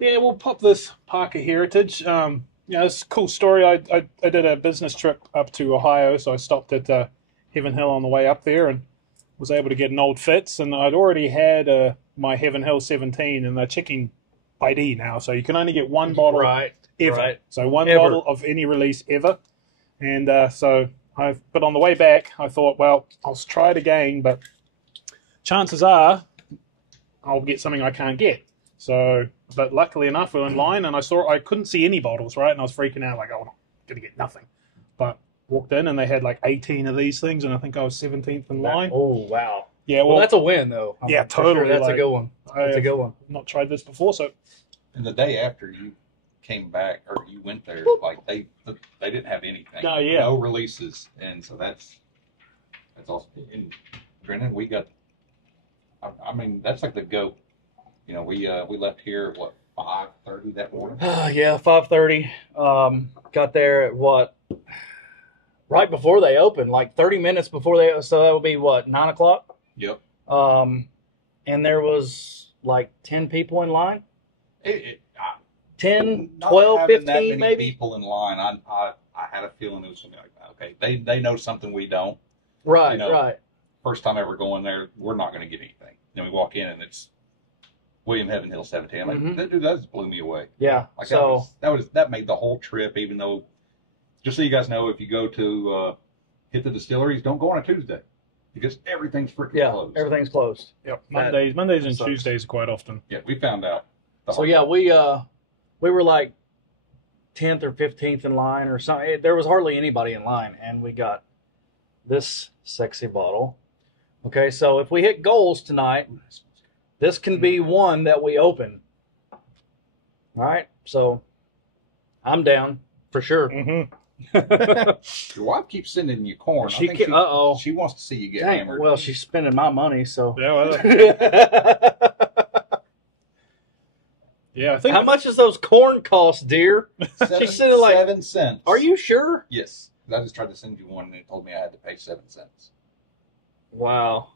Yeah, we'll pop this Parker Heritage. It's a cool story. I did a business trip up to Ohio, so I stopped at Heaven Hill on the way up there and was able to get an old Fitz. And I'd already had my Heaven Hill 17, and they're checking ID now, so you can only get one bottle ever. Right. So one Ever. bottle of any release ever. And but on the way back, I thought, well, I'll try it again, but chances are I'll get something I can't get. So, but luckily enough, we were in line, and I couldn't see any bottles, right? And I was freaking out, like, oh, I'm going to get nothing. But walked in, and they had like 18 of these things, and I think I was 17th in line. Oh, wow. Yeah, Well, that's a win, though. Yeah, For sure totally, that's a like, good one. That's a good one. I've not tried this before, so And the day after you came back, or you went there, like they didn't have anything. No, yeah. No releases, and so that's awesome. And Brendan, we got. I mean, that's like the go. You know, we left here at what 5:30 that morning. Yeah, 5:30. Got there at what? Right before they opened, like 30 minutes before they. So that would be what, 9 o'clock? Yep. And there was like 10 people in line. 10, Not 12, having 15 that many maybe. people in line. I had a feeling it was something like that. Okay, they know something we don't. Right, You know, right. First time ever going there, we're not going to get anything. Then we walk in and it's William Heaven Hill 17. I'm like, Mhm. that just blew me away. Yeah. Like So that made the whole trip. Even though, just so you guys know, if you go to hit the distilleries, don't go on a Tuesday because everything's freaking yeah, closed. everything's closed. yep. That Mondays and sucks. Tuesdays quite often. Yeah, we found out. So yeah, we were like 10th or 15th in line or something. There was hardly anybody in line, and we got this sexy bottle. Okay, so if we hit goals tonight, this can be one that we open. All right, so I'm down for sure. Mm-hmm. Your wife keeps sending you corn. She uh-oh. She wants to see you get Dang, hammered. well, she's spending my money, so. Yeah, well, yeah. I think How much does those corn cost, dear? She said it like- 7 cents. Are you sure? Yes. I just tried to send you one and it told me I had to pay 7 cents. Wow.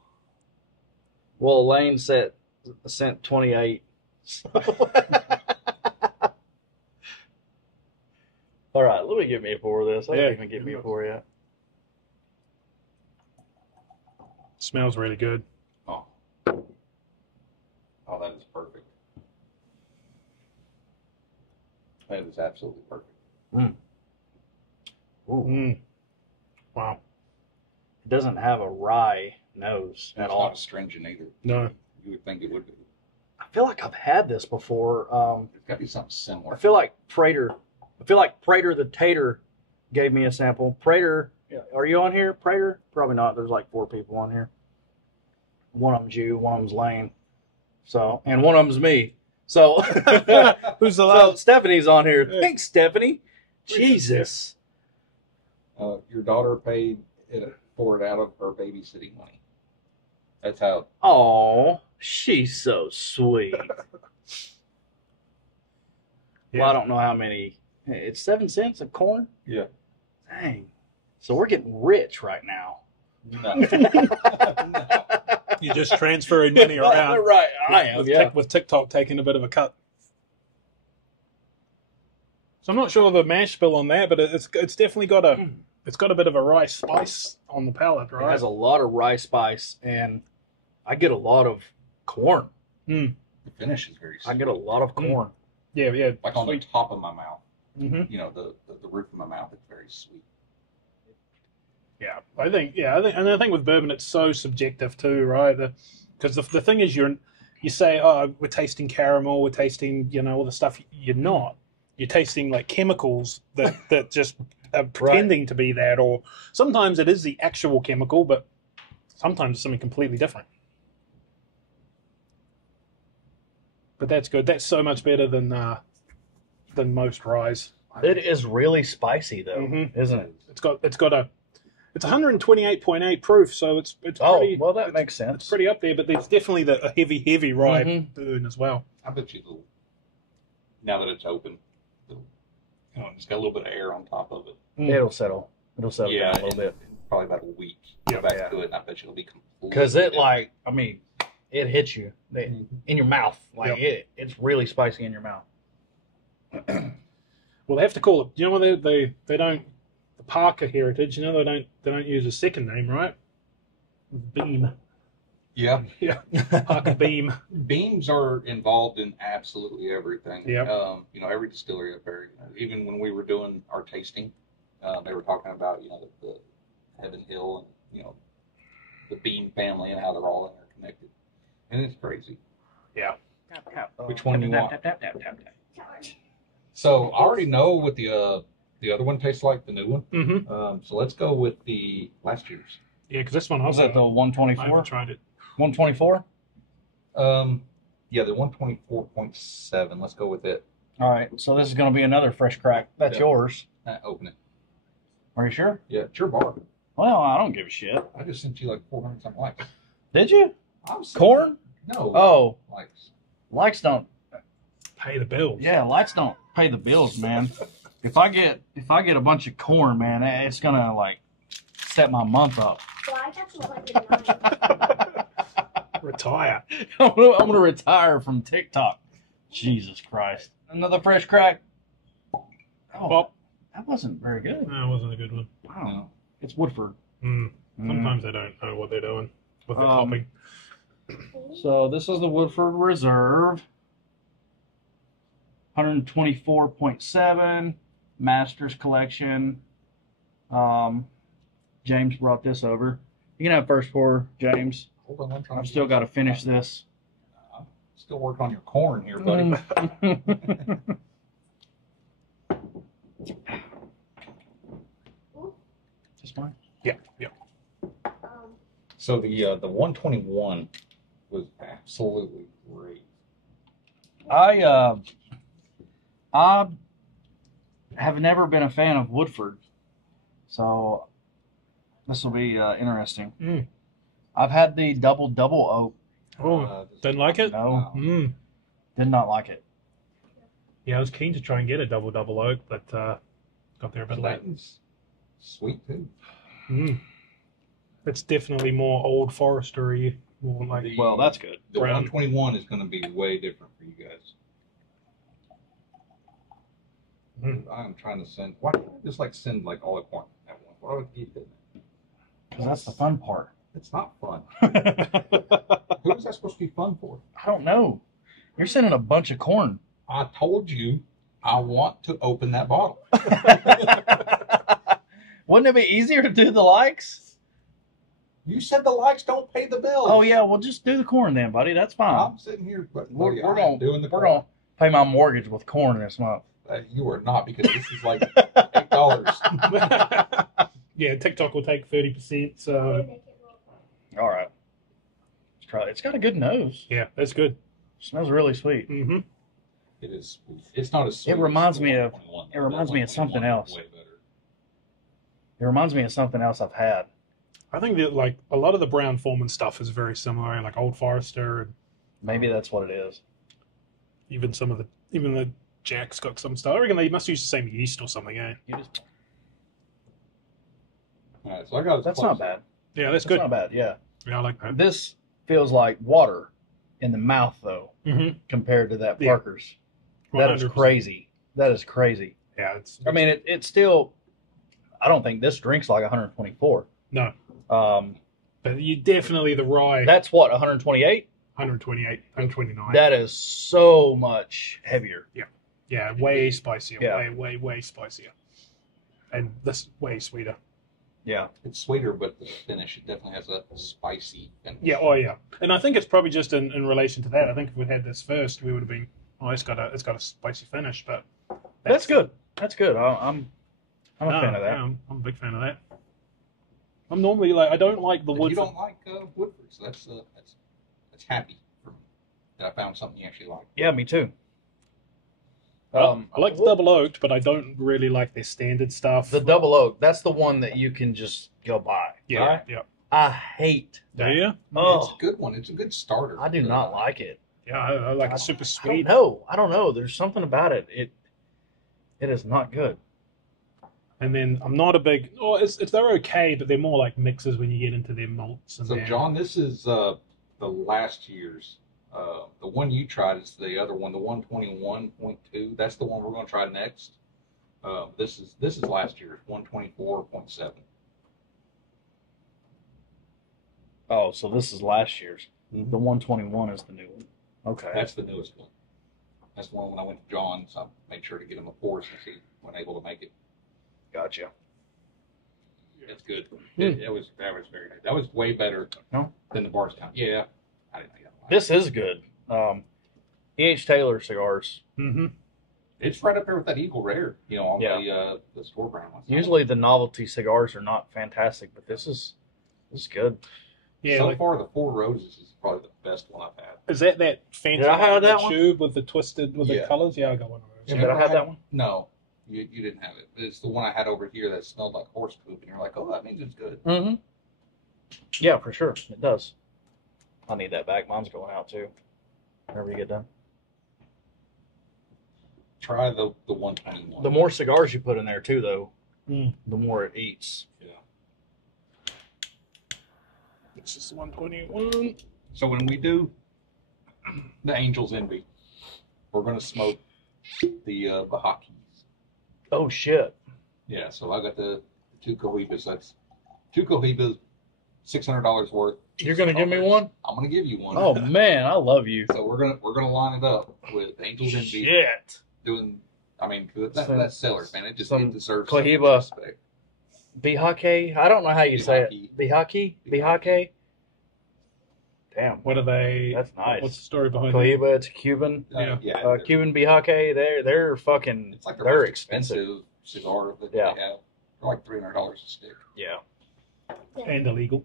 Well, Elaine sent 28. All right, let me get me a pour of this. I Yeah. didn't even get me a pour yet. Smells really good. Oh, that is perfect. That is absolutely perfect. Ooh. Mm. Wow. It doesn't have a rye nose And at it's all. not astringent either. No. You would think it would be. I feel like I've had this before. It's got to be something similar. I feel like Prater the Tater gave me a sample. Prater, are you on here, Prater? Probably not. There's like 4 people on here. One of them's you, one of them's Lane. So, and one of them's me. So, Who's the so last? Stephanie's on here. Yeah. Thanks, Stephanie. Jesus. Your daughter paid for it out of her babysitting money. That's how. Oh, she's so sweet. Yeah. Well, I don't know how many. It's 7 cents a corn? Yeah. Dang. So we're getting rich right now. No. You're just transferring money around. Right, I am, yeah. With TikTok taking a bit of a cut. So I'm not sure of the mash bill on that, but it's definitely got a bit of a rice spice on the palate, It right? has a lot of rice spice, and I get a lot of corn. The finish is very sweet. I get a lot of corn. Yeah, yeah. Like on the top of my mouth. Mm-hmm. You know, the roof of my mouth is very sweet. Yeah, I think, and I think with bourbon it's so subjective too, right? Because the thing is, you say, oh, we're tasting caramel, we're tasting, all the stuff. You're not. You're tasting like chemicals that just are pretending to be that, or sometimes it is the actual chemical, but sometimes it's something completely different. But that's good. That's so much better than most ryes. It is really spicy, though, Mhm. isn't it? It's 128.8 proof, so it's Oh, pretty. well, that makes sense. It's pretty up there, but there's definitely a heavy rye Mhm. burn as well. I bet you now that it's open, it's got a little bit of air on top of it. It'll settle. It'll settle down a little bit. Probably about a week. Yeah. Go back to it, and I bet you it'll be completely Because it, different. it hits you in your mouth. Like Yep. it's really spicy in your mouth. Well, they have to call it. You know, they don't. The Parker Heritage. You know, they don't use a second name, right? Beam. Yeah. Yeah. Parker Beam. Beams are involved in absolutely everything. Yep. You know, every distillery up there. Even when we were doing our tasting, they were talking about, you know, the Heaven Hill and, you know, the Beam family and how they're all interconnected. And it's crazy. Yeah. Which one do you want? So I already know what the other one tastes like, the new one. Mm-hmm. So let's go with the last year's. Yeah, because this one Was also. that the I 124? haven't tried it. 124? Yeah, the 124.7. Let's go with it. All right. So this is going to be another fresh crack. That's Yeah. yours. Open it. Are you sure? Yeah, it's your bar. Well, I don't give a shit. I just sent you like 400 something likes. Did you? I'm Corn? No. Oh, Likes. likes don't. Pay the bills. Yeah, lights don't pay the bills, man. If I get a bunch of corn, man, it's gonna like set my month up. Well, I got you 109. Retire. I'm gonna retire from TikTok. Jesus Christ! Another fresh crack. Oh, Well, that wasn't very good. that wasn't a good one. Wow, it's Woodford. Mm. Sometimes they don't know what they're doing with the topping. So this is the Woodford Reserve. 124.7 Masters Collection. James brought this over. You can have first pour, James. Hold on, I'm trying. I've still got to finish this. I'm still working on your corn here, buddy. Just mine. Yeah, yeah. So the 121 was absolutely great. I have never been a fan of Woodford, so this will be interesting. Mm. I've had the double oak. Oh, didn't like it? No, Mm. did not like it. Yeah, I was keen to try and get a double oak, but got there a bit So late. that was sweet too. Mm. It's definitely more Old Forester-y, more like Well, that's good. The Brown. 121 is going to be way different for you guys. Mm. I'm trying to send. Why don't I just like send like all the corn at once? Why would I keep it? Because that's the fun part. It's not fun. I Who is that supposed to be fun for? don't know. You're sending a bunch of corn. I told you I want to open that bottle. Wouldn't it be easier to do the likes? You said the likes don't pay the bills. Oh yeah, well just do the corn then, buddy. That's fine. I'm sitting here, but We're buddy, gonna I'm doing the we're corn. gonna pay my mortgage with corn this month. You are not, because this is like $8. yeah, TikTok will take 30%. So All right, let's try it. It's got a good nose. yeah, that's good. Smells really sweet. Mm-hmm. It is. It's not as sweet. It reminds as me the of- 121. it reminds me of something 121 else. is way better. It reminds me of something else I've had. I think that like a lot of the Brown Forman stuff is very similar, like Old Forester, and Maybe that's what it is. even the Jack's got some stuff. I reckon they must use the same yeast or something, eh? You just, All right, so I got. that's not bad. Yeah, that's That's good. not bad. Yeah. Yeah, I like that. This feels like water in the mouth though, Mm-hmm. compared to that Yeah. Parker's. That is crazy. That is crazy. Yeah, it's. I mean, it's still. I don't think this drinks like 124. No, Um, but you definitely the rye. that's what 128. 128, 129. That is so much heavier. Yeah, way spicier. Yeah. Way spicier. And this way sweeter. Yeah. It's sweeter, but the finish, it definitely has a spicy finish. Yeah, oh yeah. And I think it's probably just in relation to that. I think if we'd had this first, we would have been, oh, it's got a spicy finish, but That's good. That's good. I'm a fan of that. Yeah, I'm a big fan of that. I'm normally like, I don't like the But wood. you don't like Woodford, so that's happy for me that I found something you actually like. Yeah, me too. I like the double oaked, but I don't really like their standard stuff. The double oak, that's the one that you can just go buy. Yeah, right? yeah. I hate Do that. you? It's Oh, a good one. It's a good starter. I do not like it. Yeah, I like it super I sweet. don't know. There's something about it. It is not good. And then I'm not a big. Oh, they're okay, but they're more like mixes when you get into their malts and So, their, John, this is the last year's. The one you tried is the other one, the 121.2. That's the one we're going to try next. This is last year's 124.7. Oh, so this is last year's. Mhm. The 121 is the new one. Okay. That's the newest one. That's the one when I went to John's. I made sure to get him a pour since he wasn't able to make it. Gotcha. It's good. That was very good. That was way better than the Bardstown. Yeah, I didn't think that. This is good. E.H. Taylor cigars. Mm-hmm. It's right up there with that Eagle Rare, on the store brand ones. Usually the novelty cigars are not fantastic, but this is good. Yeah. So far, the Four Roses is probably the best one I've had. Is that fancy Did I have that one? tube with the twisted the colors? Yeah, I got one of those. Yeah, did I have that one? No, you didn't have it. It's the one I had over here that smelled like horse poop, and you're like, oh, that means it's good. Mm-hmm. Yeah, for sure. It does. I need that back. Mine's going out too. Whenever you get done. Try the 121. The more cigars you put in there too, though, Mm. the more it eats. Yeah. This is 121. So when we do the Angel's Envy, we're going to smoke the Bahakis. Oh shit! Yeah, so I got the two Cohibas. That's two Cohibas, $600 worth. You're gonna give me one? I'm gonna give you one. Oh man, I love you. So we're gonna line it up with Angel's Envy Shit. doing. I mean, Some- that's sellers, man. It some deserves Cohiba. some respect. Bihake? I don't know how you say it. Bihake? Bihake? Damn. What are they? That's nice. What's the story behind it? Cohiba, it's Cuban. Yeah. Cuban Bihake, they're fucking, it's like the they're most expensive. cigar that Yeah. they have. They're like $300 a stick. Yeah. And illegal.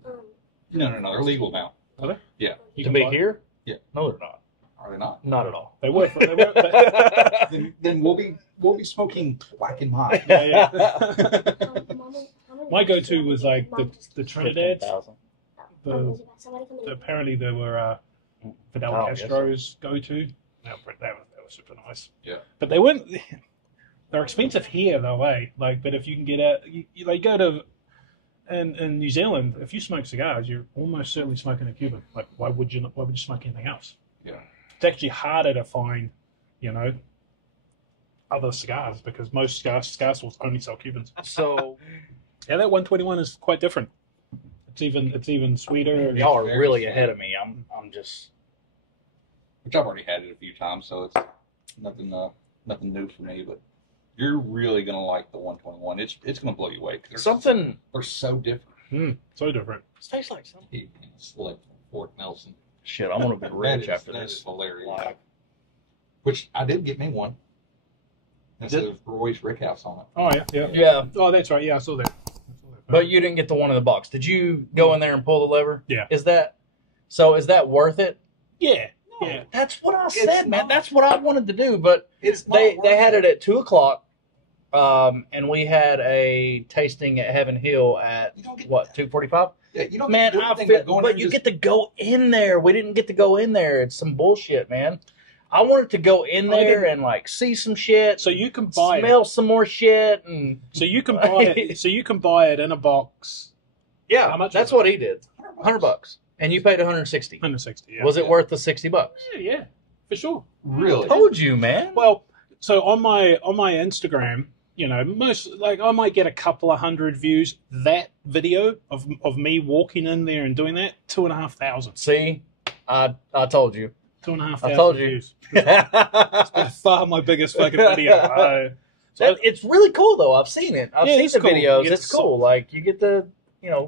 No, they're legal now. Are they? Yeah. You To can be buy- here? Yeah. No, they're not. Are they not? Not at all. They were. They were. Then we'll be smoking black and mild. Yeah. My go-to was like the Trinidad. 15,000. Apparently they were Fidel Oh, yes. Castro's go-to. They were super nice. Yeah. But they weren't. They're expensive here though, eh? Like, but if you can get out, you go to. In New Zealand, if you smoke cigars, you're almost certainly smoking a Cuban. Like, why would you smoke anything else? Yeah. It's actually harder to find, other cigars because most cigar stores only sell Cubans. So, Yeah, that 121 is quite different. It's even sweeter. y'all are Very really sweet. ahead of me. I'm just, Which I've already had it a few times, so it's nothing new for me. But you're really gonna like the 121. It's gonna blow you away. 'Cause something they're so different. So different. tastes like something. He select from Fort Nelson. Shit, I'm gonna be rich after that is this. hilarious. Live. Which I did get me one. Instead of Roy's Rickhouse on it. Oh yeah. Yeah, Oh, that's right. Yeah, I saw that. but you didn't get the one in the box. Did you go in there and pull the lever? Yeah. Is that worth it? Yeah. Yeah. That's what I It's said, man. not. That's what I wanted to do, but It's they had it at 2:00, and we had a tasting at Heaven Hill at You don't get what 2:45. Yeah, you don't Man, get to do I anything feel, but go in there but and you just- get to go in there. We didn't get to go in there. It's some bullshit, man. I wanted to go in I there didn't- and like see some shit, So you can buy it. smell some more shit, and So you can buy it. So you can buy it in a box. yeah, How much that's was it? what he did. $100, and you paid 160. 160. Yeah. Was it worth the $60? Yeah, for sure. Really? Told you, man. Well, so on my Instagram, I might get a couple of hundred views. That video of me walking in there and doing that, 2,500. See, I told you. 2,500 I told you. views. By far my biggest fucking video. It's really cool though. I've seen it. I've Yeah, seen it's the cool. videos. You get It's to cool. Like you get to,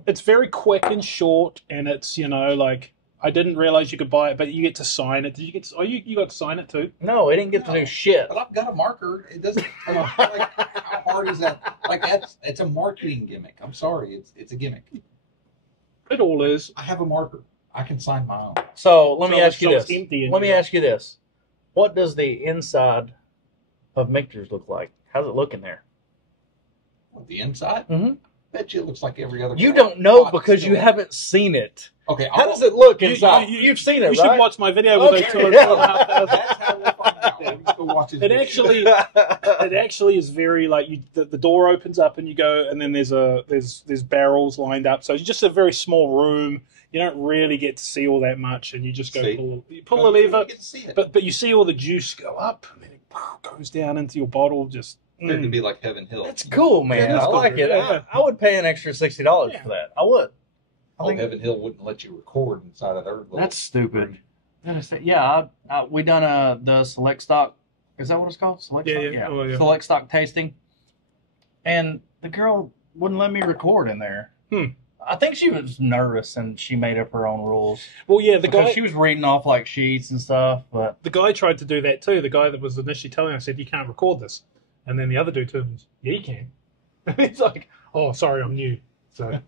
It's very quick and short, and it's like I didn't realize you could buy it, but you get to sign it. Did you get? You got to sign it too? no, it didn't get to No. do shit. But I've got a marker. It doesn't. Like, how hard is that? Like it's a marketing gimmick. I'm sorry. It's a gimmick. It all is. I have a marker. I can sign my own. So let me ask you so it's this. empty and Let me you- ask you this. What does the inside of Michter's look like? How's it look in there? What, the inside? Mhm. Bet you it looks like every other. You guy. don't know Hot because you still. haven't seen it. Okay. How does it look You- inside? you- You've seen You it, should right? watch my video with Okay. those 2,500. That's how we'll find out. We'll just go watch his It video. actually is very like the door opens up and you go, and then there's barrels lined up. So it's just a very small room. you don't really get to see all that much, and you just go See? you pull the lever, You get to see it. but you see all the juice go up, and then it goes down into your bottle. Just It could be like Heaven Hill. It's cool, man. Yeah, I like it. yeah. I would pay an extra $60 Yeah. for that. I would. I Oh, think Heaven Hill wouldn't let you record inside of their little that's stupid. Yeah, we done the select stock. Is that what it's called? Select Yeah, stock. yeah. Oh, yeah. Select stock tasting. And the girl wouldn't let me record in there. I think she was nervous and she made up her own rules. well, yeah. Because she was reading off like sheets and stuff. But The guy tried to do that too. The guy that was initially telling us said, "You can't record this," and then the other dude told him, "Yeah, you can." It's like, "Oh, sorry, I'm new." So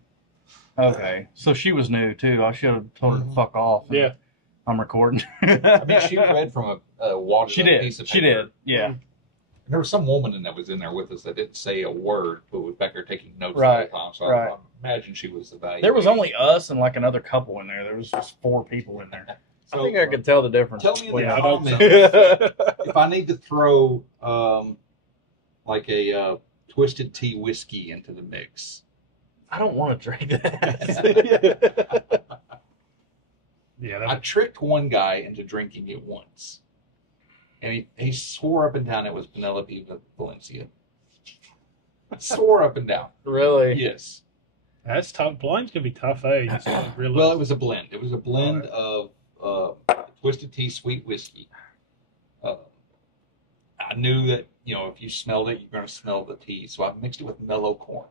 okay, so she was new too. I should have told her to fuck off. yeah, I'm recording. I mean, she read from a watered She up did. piece of She paper. did. Yeah. There was some woman that was in there with us that didn't say a word, but was back there taking notes Right, the whole time. So right. I imagine she was evaluating. There was only us and like another couple in there. There was just 4 people in there. So, I think I could tell the difference. Tell me in the Yeah, I don't- comments if I need to throw like a twisted tea whiskey into the mix. I don't want to drink that. yeah. I tricked one guy into drinking it once, and he swore up and down it was Penelope Valencia. Swore up and down. Really? Yes. That's tough. Blind can be tough, eh? You just don't realize. Well, it was a blend. It was a blend of twisted tea sweet whiskey. I knew that, if you smelled it, you're going to smell the tea. So I mixed it with mellow corn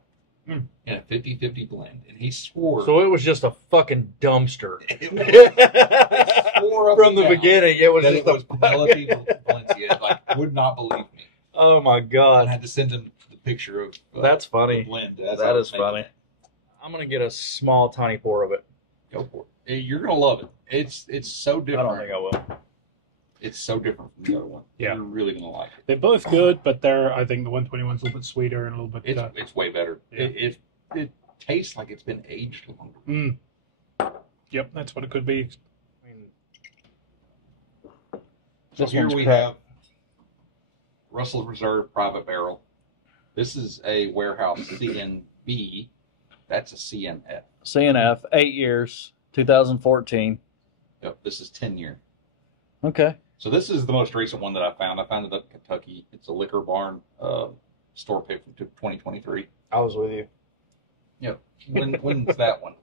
in a 50-50 blend. And he swore. So it was just a fucking dumpster. It swore up From and the down beginning, it was that just it was Penelope Valencia. Like, would not believe me. Oh my I god. had to send him the picture of That's the funny. blend. As That I was is making funny. it. I'm going to get a small, tiny pour of it. Go for it. You're going to love it. It's so I different. don't think I will. It's so different from the other one. Yeah. You're really going to like it. They're both good, but I think the 121's a little bit sweeter and a little bit. It's way better. Yeah. It tastes like it's been aged longer. Yep, that's what it could be. So This here one's we crap. have Russell Reserve Private Barrel. This is a warehouse CNB. That's a CNF. CNF, 8 years, 2014. Yep, this is 10 year. Okay. So this is the most recent one that I found. I found it up in Kentucky. It's a Liquor Barn store pick from 2023. I was with you. Yep. When's that one?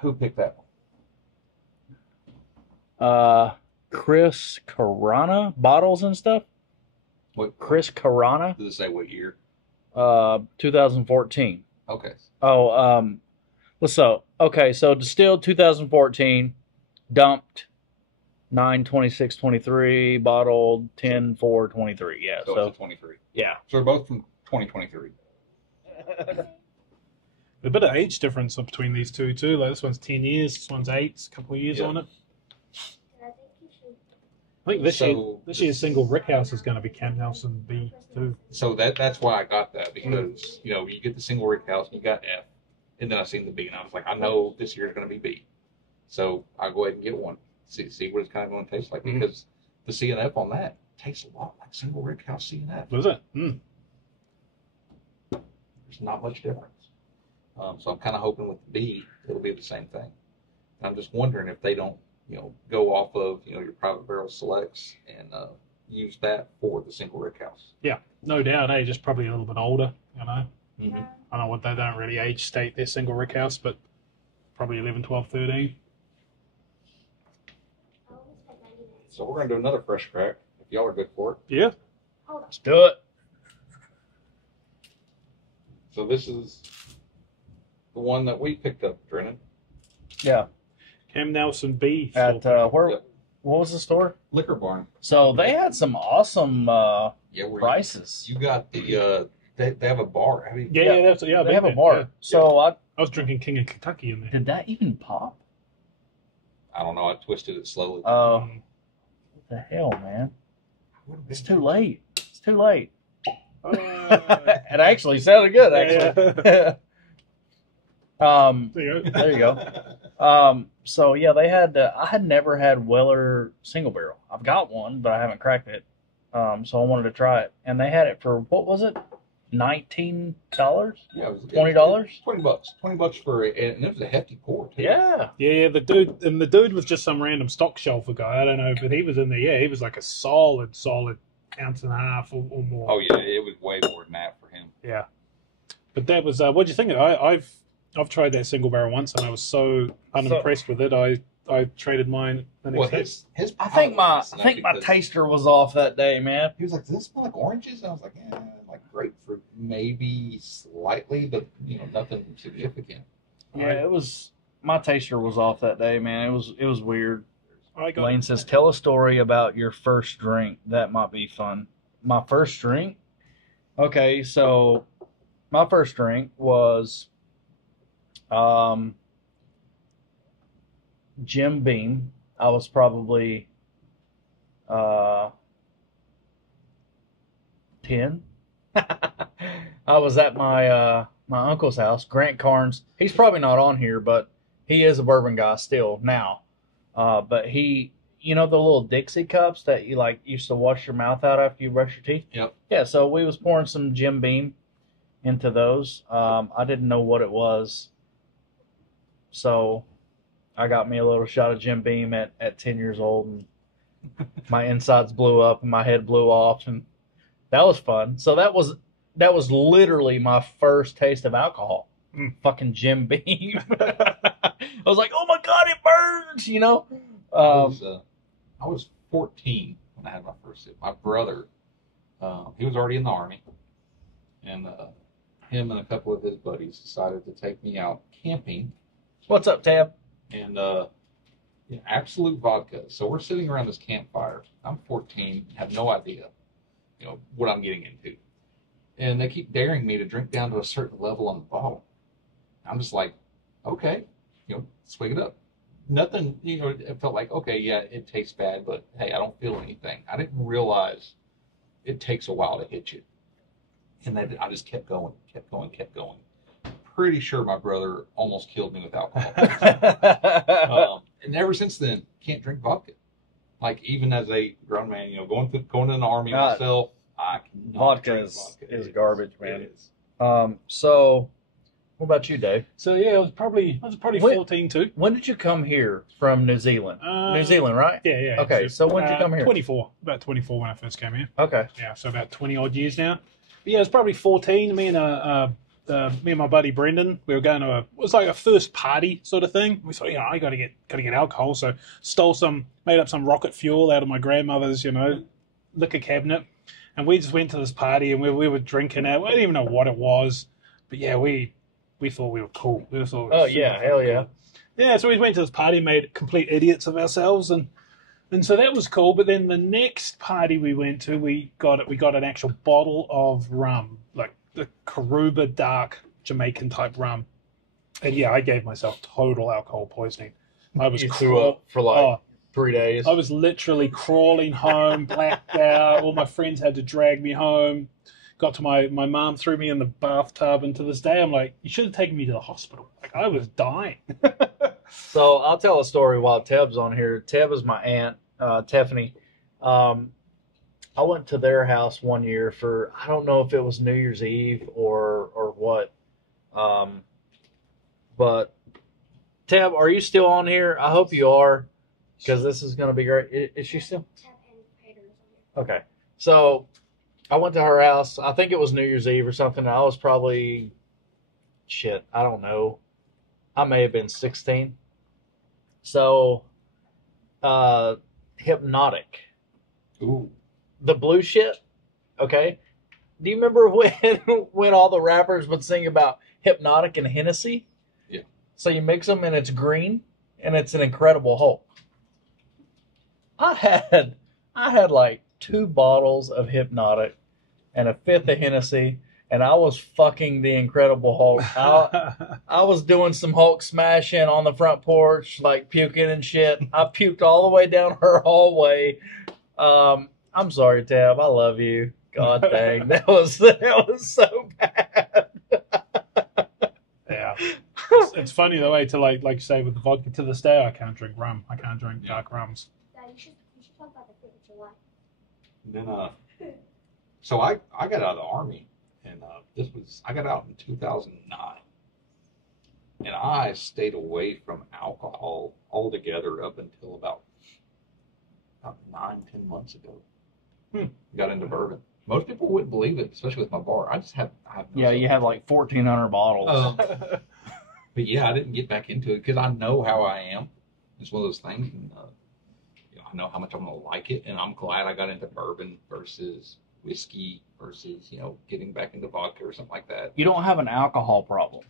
Who picked that one? Chris Carana, bottles and stuff. What Chris Carana, does it say? What year? 2014. Okay. Oh, so distilled 2014, dumped 9/26/23, bottled 10/4/23. Yeah, So, so it's a 23. yeah. So they're both from 2023. A bit of age difference between these two too. Like this one's 10 years, this one's 8. It's a couple of years Yeah. on it. I think you should. I think this So- year's single Rickhouse is going to be Camp Nelson B too. So that's why I got that, because you get the single Rick House and you got F, and then I seen the B and I was like, I know this year's going to be B, so I'll go ahead and get one. See what it's kind of going to taste like, Mhm. because the CNF on that tastes a lot like single Rick House CNF. Was it? There's not much difference. So I'm kind of hoping with the B it'll be the same thing. And I'm just wondering if they don't go off of your private barrel selects and use that for the single Rick House. Yeah, no doubt. Just probably a little bit older. Mm-hmm. I don't know what they don't really age state their single Rickhouse, but probably 11, 12, 13. I always put 90 minutes. So we're going to do another fresh crack if y'all are good for it. Yeah. Hold on. Let's do it. So this is the one that we picked up, Drennan. Yeah. Cam Nelson B. At where? Yep. What was the store? Liquor Barn. So they had some awesome Yeah, where prices. you got the they have a bar. I mean, Yeah, that's They I've have a been bar. there, yeah. So I was drinking King of Kentucky in there. did that even pop? I don't know. I twisted it slowly. What the hell, man? It's too late. It's too late. It actually sounded good, actually. There you go. There you go. So yeah, they had. I had never had Weller single barrel. I've got one, but I haven't cracked it. So I wanted to try it, and they had it for what was it? $19, Yeah, it was $20. $20. $20 for it, and it was a hefty pour too. Yeah. Yeah, the dude was just some random stock shelfer guy. I don't know, but he was in there. Yeah, he was like a solid ounce and a half or more. Oh yeah, it was way more than that for him. Yeah, but that was. What do you think of it? I've tried that single barrel once, and I was so unimpressed with it. I traded mine the next Well, day. his I think my because taster was off that day, man. he was like, "Does this smell like oranges?" And I was like, like grapefruit, maybe slightly, but nothing significant." Yeah, my taster was off that day, man. It was weird. I got Lane says, tell a story about your first drink. That might be fun. My first drink? Okay, so my first drink was Jim Beam. I was probably 10. I was at my uncle's house, Grant Carnes. He's probably not on here, but he is a bourbon guy still now. But he, the little Dixie cups that you used to wash your mouth out after you brush your teeth? Yep. Yeah, so we was pouring some Jim Beam into those. I didn't know what it was. So I got me a little shot of Jim Beam at 10 years old, and my insides blew up and my head blew off, and that was fun. So that was literally my first taste of alcohol. Fucking Jim Beam. I was like, oh my God, it burns, I was 14 when I had my first sip. My brother, he was already in the Army, and him and a couple of his buddies decided to take me out camping. What's up, Tab? And Absolute vodka. So we're sitting around this campfire. I'm 14, have no idea, what I'm getting into. And they keep daring me to drink down to a certain level on the bottle. I'm just like, okay, swig it up. Nothing, it felt like, okay, yeah, it tastes bad, but hey, I don't feel anything. I didn't realize it takes a while to hit you. And I just kept going. Pretty sure my brother almost killed me with alcohol. And ever since then, can't drink vodka. Like, even as a grown man, going to the Army myself, I cannot Vodka drink is vodka. garbage, man. It is. So what about you, Dave? So yeah, I was probably Wait. 14 too. When did you come here from New Zealand? New Zealand, right? Yeah. Okay, so when did you come here? 24. About 24 when I first came here. Okay. Yeah, so about 20 odd years now. But yeah, it was probably 14. Me and my buddy Brendan, we were going to it was like a first party sort of thing. We thought, I gotta get alcohol, so made up some rocket fuel out of my grandmother's, liquor cabinet, and we just went to this party and we were drinking it. We didn't even know what it was, but yeah, we thought we were cool. We thought we were yeah, super hell yeah. cool. Yeah, so we went to this party, made complete idiots of ourselves, and so that was cool. But then the next party we went to, we got an actual bottle of rum, like the Karuba dark Jamaican type rum. And yeah, I gave myself total alcohol poisoning. I was You threw up for 3 days. I was literally crawling home, blacked out. All my friends had to drag me home. Got to my mom threw me in the bathtub, and to this day I'm like, you should have taken me to the hospital. Like, I was dying. So I'll tell a story while Teb's on here. Teb is my aunt, Tiffany. I went to their house one year for, I don't know if it was New Year's Eve or what. But Teb, are you still on here? I hope you are, because this is going to be great. Is she still? Okay. So I went to her house. I think it was New Year's Eve or something. I was probably, I don't know. I may have been 16. So, Hypnotic. Ooh. The blue shit, okay? Do you remember when all the rappers would sing about Hypnotic and Hennessy? Yeah. So you mix them and it's green, and it's an Incredible Hulk. I had like 2 bottles of Hypnotic and a 5th of Hennessy, and I was fucking the Incredible Hulk. I was doing some Hulk smashing on the front porch, like puking and shit. I puked all the way down her hallway. I'm sorry, Tab. I love you. God dang, that was so bad. Yeah, it's funny the way to like you say with the vodka. To this day, I can't drink rum. I can't drink dark rums. Yeah, you should talk about the 4th of July. And then, so I got out of the Army And I got out in 2009. And I stayed away from alcohol altogether up until about 9-10 months ago. Got into bourbon. Most people wouldn't believe it, especially with my bar. I have no Yeah, you have like 1,400 bottles. But yeah, I didn't get back into it because I know how I am. It's one of those things, and I know how much I'm gonna like it, and I'm glad I got into bourbon versus whiskey versus getting back into vodka or something like that. You don't have an alcohol problem.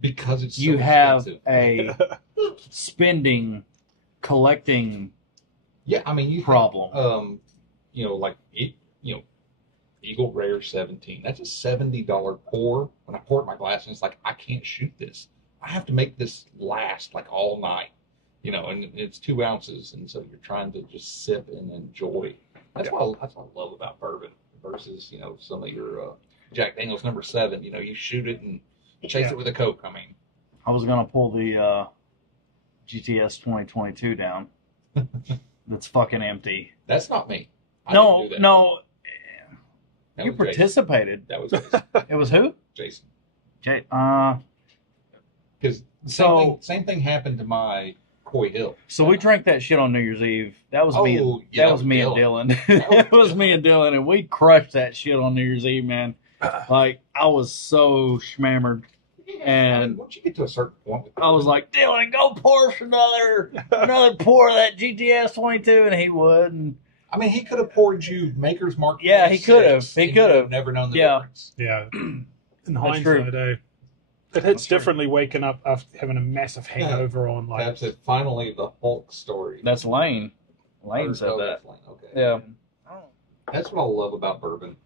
Because it's so You have expensive. a spending, collecting Yeah, I mean, you problem. Like Eagle Rare 17. That's a $70 pour. When I pour it in my glass, and it's like I can't shoot this. I have to make this last like all night. And it's 2 ounces, and so you're trying to just sip and enjoy. That's what I love about bourbon versus some of your Jack Daniel's number 7. You shoot it and chase it with a Coke. I mean, I was gonna pull the GTS 2022 down. That's fucking empty. that's not me. I No, didn't do that. no, That you was Jason. participated. That was Jason. It was who? Jason. Jay. Because So same thing happened to my Coy Hill. So we drank that shit on New Year's Eve. That was me. Oh, And, yeah, that was me and Dylan. That was It was me and Dylan, and we crushed that shit on New Year's Eve, man. Like I was so schmammered, and once you get to a certain point, I was like, Dylan, go pour us another pour of that GTS 22, and he would. And I mean, he could have poured you Maker's Mark. Yeah, he could have. 26, He and could you have. would never known the Yeah. difference. Yeah. In That's hindsight, true. it hits differently waking up after having a massive hangover on like. That's it. Finally, the Hulk story. that's Lane. Lane said that. that's Lane. Okay. Yeah. That's what I love about bourbon.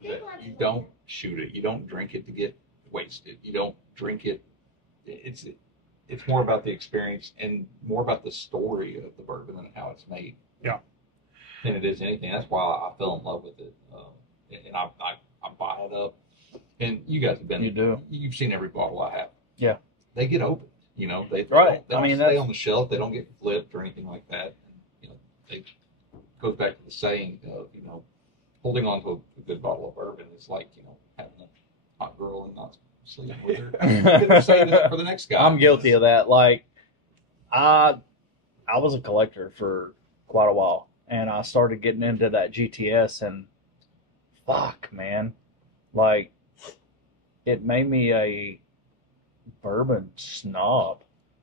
That you don't shoot it. You don't drink it to get wasted. You don't drink it. It's more about the experience and more about the story of the bourbon and how it's made. Yeah. Than it is anything. That's why I fell in love with it. And I buy it up. And you guys have been. You do. You've seen every bottle I have. Yeah. They get opened. They Right. Don't, they I don't mean, stay that's- on the shelf. They don't get flipped or anything like that. And, they goes back to the saying of holding on to a good bottle of bourbon is like having a hot girl and not sleeping with her. Couldn't say that for the next guy. I'm guilty of that. Like, I was a collector for quite a while, and I started getting into that GTS, and fuck, man, like, it made me a bourbon snob.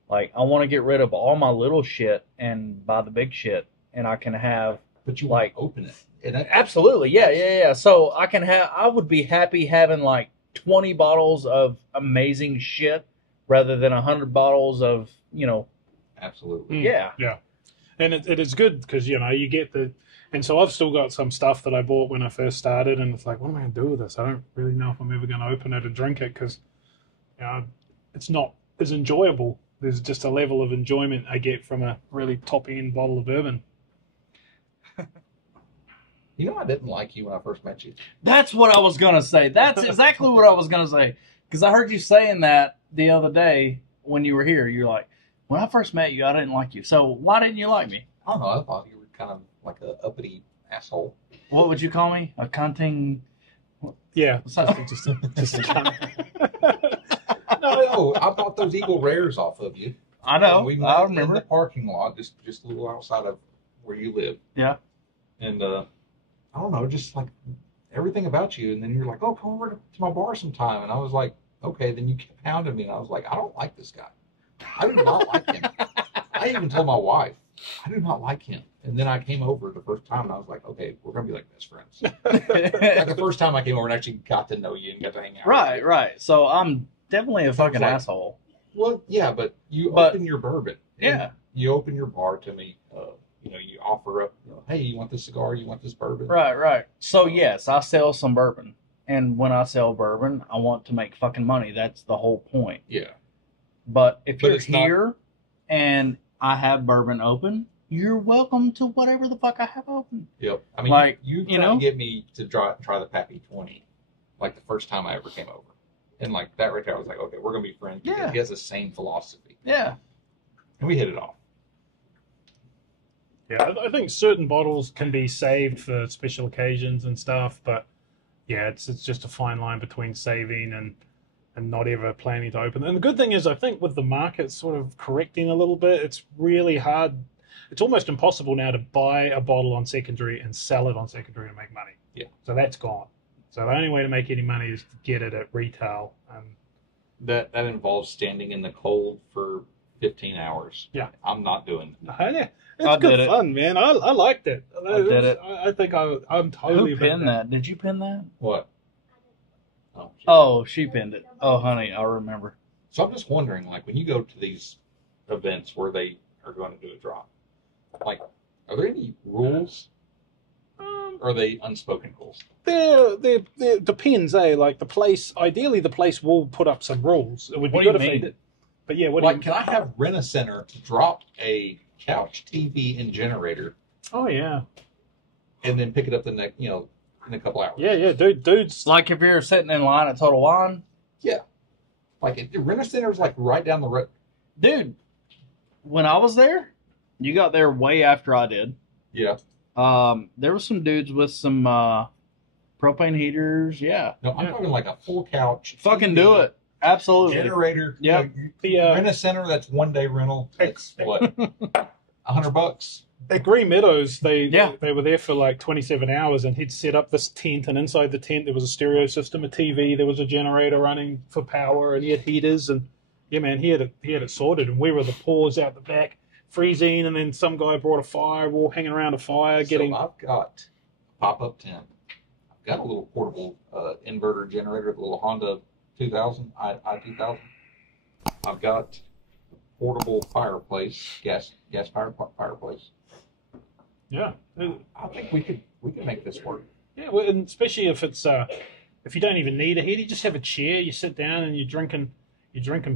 Like, I want to get rid of all my little shit and buy the big shit, and I can have. But you like- want to open it. And that, Absolutely, yeah. So I would be happy having like 20 bottles of amazing shit rather than 100 bottles of, absolutely. yeah. And it is good because you get the, and so I've still got some stuff that I bought when I first started, and it's like, what am I gonna do with this? I don't really know if I'm ever gonna open it and drink it because, it's not as enjoyable. There's just a level of enjoyment I get from a really top end bottle of bourbon. I didn't like you when I first met you. That's what I was going to say. That's exactly what I was going to say. Because I heard you saying that the other day when you were here. You're like, when I first met you, I didn't like you. So why didn't you like me? I don't know. I thought you were kind of like a uppity asshole. What would you call me? A cunting? Yeah, What's that? just a cunt. No, I bought those Eagle Rares off of you. I know. And we met I in the remember. parking lot, just a little outside of where you live. Yeah. And I don't know, just like everything about you. And then you're like, oh, come over to my bar sometime. And I was like, okay. Then you kept pounding me, and I was like, I don't like this guy. I do not like him. I even told my wife, I do not like him. And then I came over the first time, and I was like, okay, we're gonna be like best friends. Like the first time I came over and actually got to know you and got to hang out. with you. Right. So I'm definitely a fucking like- asshole. Well, yeah, but you But- open your bourbon. And Yeah. You open your bar to me. You offer up, hey, you want this cigar? You want this bourbon? Right. So yes, I sell some bourbon. And when I sell bourbon, I want to make fucking money. That's the whole point. Yeah. But if But you're it's not- here and I have bourbon open, you're welcome to whatever the fuck I have open. Yep. I mean, Like, you you tried know? to get me to try the Pappy 20, like the first time I ever came over. And like that right there, I was like, okay, we're going to be friends. Because Yeah. he has the same philosophy. Yeah. And we hit it off. Yeah, I think certain bottles can be saved for special occasions and stuff, but yeah, it's just a fine line between saving and not ever planning to open. And the good thing is, I think with the market sort of correcting a little bit, it's really hard. It's almost impossible now to buy a bottle on secondary and sell it on secondary to make money. Yeah. So that's gone. So the only way to make any money is to get it at retail. That involves standing in the cold for 15 hours. Yeah. I'm not doing that. Yeah, it's I good did it. fun, man. I liked it. I did it. I think I'm totally. Who pinned that? Did you pin that? What? Oh, Oh, she pinned it. Oh, honey, I remember. So I'm just wondering, like, when you go to these events where they are going to do a drop, like, are there any rules? Or are they unspoken rules? There depends, eh? Like the place, ideally the place will put up some rules. It would be What do you good if they mean? did. But yeah, Like, can I have Rent-A-Center drop a couch, TV, and generator, Oh yeah, and then pick it up the next, in a couple hours? yeah, dudes. Like if you're sitting in line at Total Wine, Like, Rent-A-Center is like right down the road. dude. When I was there, you got there way after I did. Yeah. There was some dudes with some propane heaters. Yeah, No, I'm talking like a full couch. fucking TV, do it. Absolutely. Generator. Yep. The Rent-A-Center, that's 1 day rental. That's what? $100. At Green Meadows, they Yeah. were there for like 27 hours, and he'd set up this tent, and inside the tent there was a stereo system, a TV, there was a generator running for power, and he had heaters, and yeah, man, he had it sorted, and we were the paws out the back, freezing, and then some guy brought a fire, we're all hanging around a fire, getting. So I've got a pop-up tent. I've got a little portable inverter generator, the little Honda 2000, i2000. I've got a portable fireplace, gas-fired fireplace. Yeah. I think we could make this work. Yeah, well, and especially if it's if you don't even need a heater, you just have a chair, you sit down and you're drinking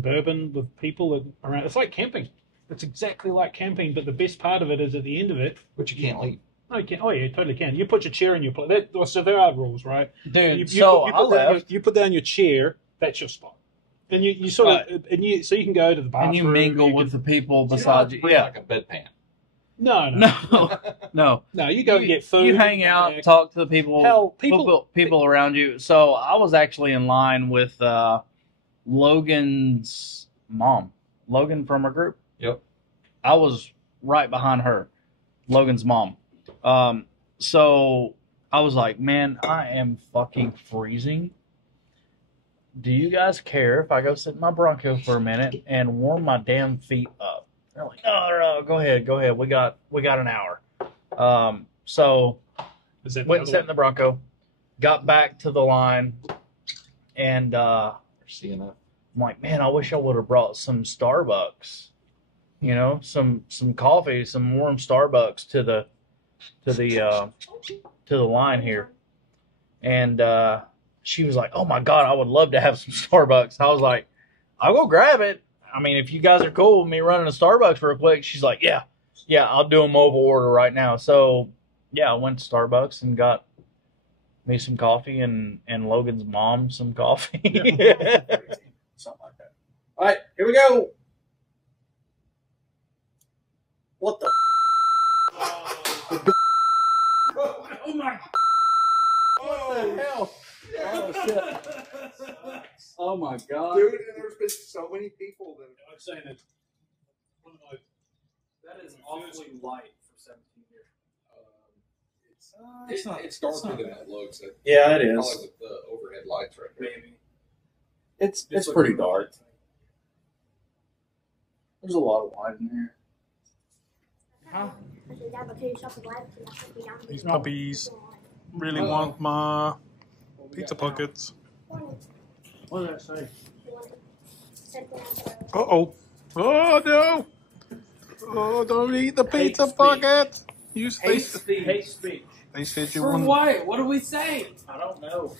bourbon with people around. It's like camping. It's exactly like camping, but the best part of it is at the end of it. But you can't leave. No, you can. Oh yeah, you totally can. You put your chair in your place. So there are rules, right? Dude, You put down your chair. That's your spot. And you sort of so you can go to the bathroom and you mingle with the people beside you. Bring Yeah. like a bedpan. No. No. No, you go and get food. You hang out, back. talk to the people, Hell, people around you. So I was actually in line with Logan's mom, Logan from our group. Yep. I was right behind her, Logan's mom. So I was like, man, I am fucking freezing. Do you guys care if I go sit in my Bronco for a minute and warm my damn feet up? They're like, no, go ahead. We got an hour. So went and sat in the Bronco, got back to the line, and Seeing that. I'm like, man, I wish I would have brought some Starbucks. Some coffee, some warm Starbucks to the line here. And she was like, oh my God, I would love to have some Starbucks. I was like, I'll go grab it. I mean, if you guys are cool with me running a Starbucks real quick. She's like, yeah, I'll do a mobile order right now. So yeah, I went to Starbucks and got me some coffee and Logan's mom some coffee. Something like that. All right, here we go. What the? Oh my! What the hell? Oh shit! Oh my God! Dude, and there's been so many people that I'm saying that one of my That is awfully light for 17 years. it's darker than it looks. Yeah, it Probably is. with the overhead lights right there. Maybe. It's pretty dark. There's a lot of light in here. These puppies really want my pizza pockets. What did I say? Oh no! Oh, don't eat the pizza speech. pocket. Hate speech. They said you For want. what? What do we say? I don't know.